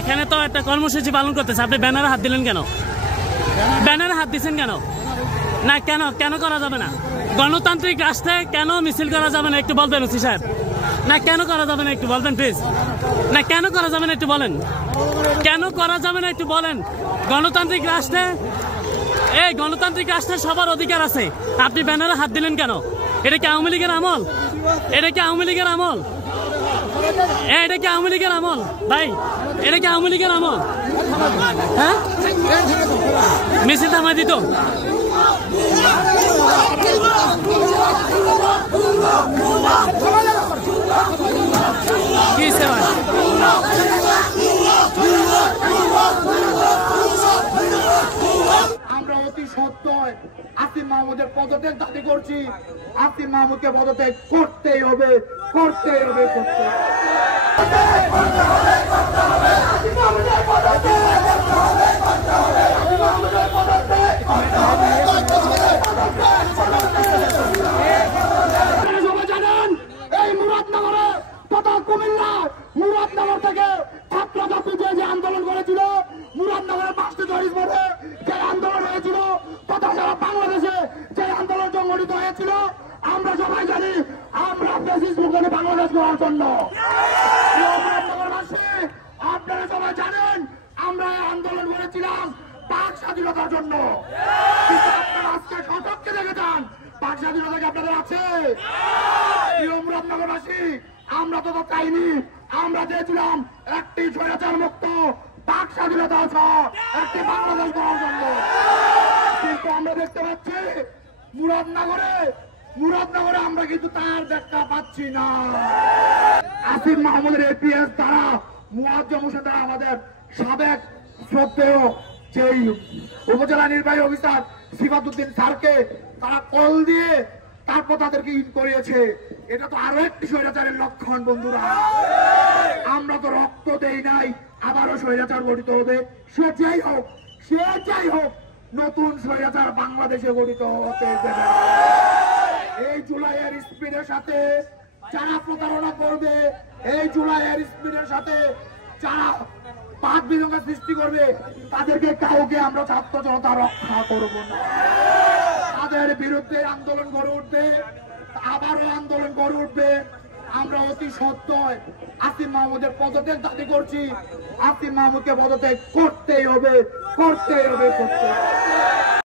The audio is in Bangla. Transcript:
এখানে তো একটা কর্মসূচি পালন করতেছে, আপনি ব্যানারে হাত দিলেন কেন? ব্যানারে হাত দিচ্ছেন কেন? না কেন কেন করা যাবে না? গণতান্ত্রিক রাষ্ট্রে কেন মিছিল করা যাবে না একটু বলবেন ওসি সাহেব? না কেন করা যাবে না একটু বলবেন প্লিজ? না কেন করা যাবে না একটু বলেন? কেন করা যাবে না একটু বলেন? গণতান্ত্রিক রাষ্ট্রে সবার অধিকার আছে, আপনি ব্যানারে হাত দিলেন কেন? এটা কি আওয়ামী লীগের আমল? এটা কি আওয়ামী লীগের আমল? এটা কি আওয়ামী লীগের আমল ভাই? এটা কি আওয়ামী লীগের আমল? হ্যাঁ, মিছিল থামাই দিত। কি সেবা আমরা অতি সত্ত্বয় আসিফ মাহমুদের পদত্যাগ দাবি করছি। আসিফ মাহমুদকে পদত্যাগ করতেই হবে, করতেই হবে, করতে জানেন এই মুরাদনগরে তথা কুমিল্লা মুরাদনগর থেকে ছাত্ররা যে আন্দোলন করেছিল, মুরাদনগরের 5টি জরিস বোর্ডে যে আন্দোলন হয়েছিল, তথা সারা বাংলাদেশে যে আন্দোলন সংগঠিত হয়েছিল, আমরা সবাই জানি আমরা ফ্যাসিস্ট মুক্ত বাংলাদেশ করার জন্য। আপনারা সবাই জানেন আমরা আন্দোলন করেছিলাম পাক স্বাধীনতার জন্য। আপনারা আজকে সতর্কে দেখে যান, পাক স্বাধীনতা কি আপনাদের আছে? মুরাদনগরবাসী আমরা তো চাইনি, আমরা চেয়েছিলাম একটি স্বৈরাচার মুক্ত পাক স্বাধীনতা একটি বাংলাদেশ করার জন্য। কিন্তু আমরা দেখতে পাচ্ছি মুরাদনগরে আমরা কিন্তু তার দেখা পাচ্ছি না। আসিফ মাহমুদের এপিএস দ্বারা মুয়াজ্জম হোসেন দ্বারা আমাদের সাবেক শ্রদ্ধেয় যেই উপজেলা নির্বাহী অফিসার সিফাতুদ্দিন স্যারকে তারা কল দিয়ে তারপর তাদেরকে ইন করিয়েছে। এটা তো আরো একটি স্বৈরাচারের লক্ষণ বন্ধুরা। আমরা তো রক্ত দেই নাই, আবারও স্বৈরাচার গঠিত হবে। সে যাই হোক নতুন স্বৈরাচার বাংলাদেশে গঠিত হতে দেবে। এই জুলাইয়ের স্পিডের সাথে যারা প্রতারণা করবে, এই জুলাইয়ের স্পিডের সাথে যারা পাক বিভাগের সৃষ্টি করবে, তাদেরকে কাউকে আমরা ছাত্র জনতা রক্ষা করব না। তাদের বিরুদ্ধে আন্দোলন গড়ে উঠবে, আবারও আন্দোলন গড়ে উঠবে। আমরা অতি সত্ত্বয় আসিফ মাহমুদের পদত্যাগ দাবি করছি। আসিফ মাহমুদকে পদত্যাগ করতেই হবে, করতেই হবে, করতে হবে।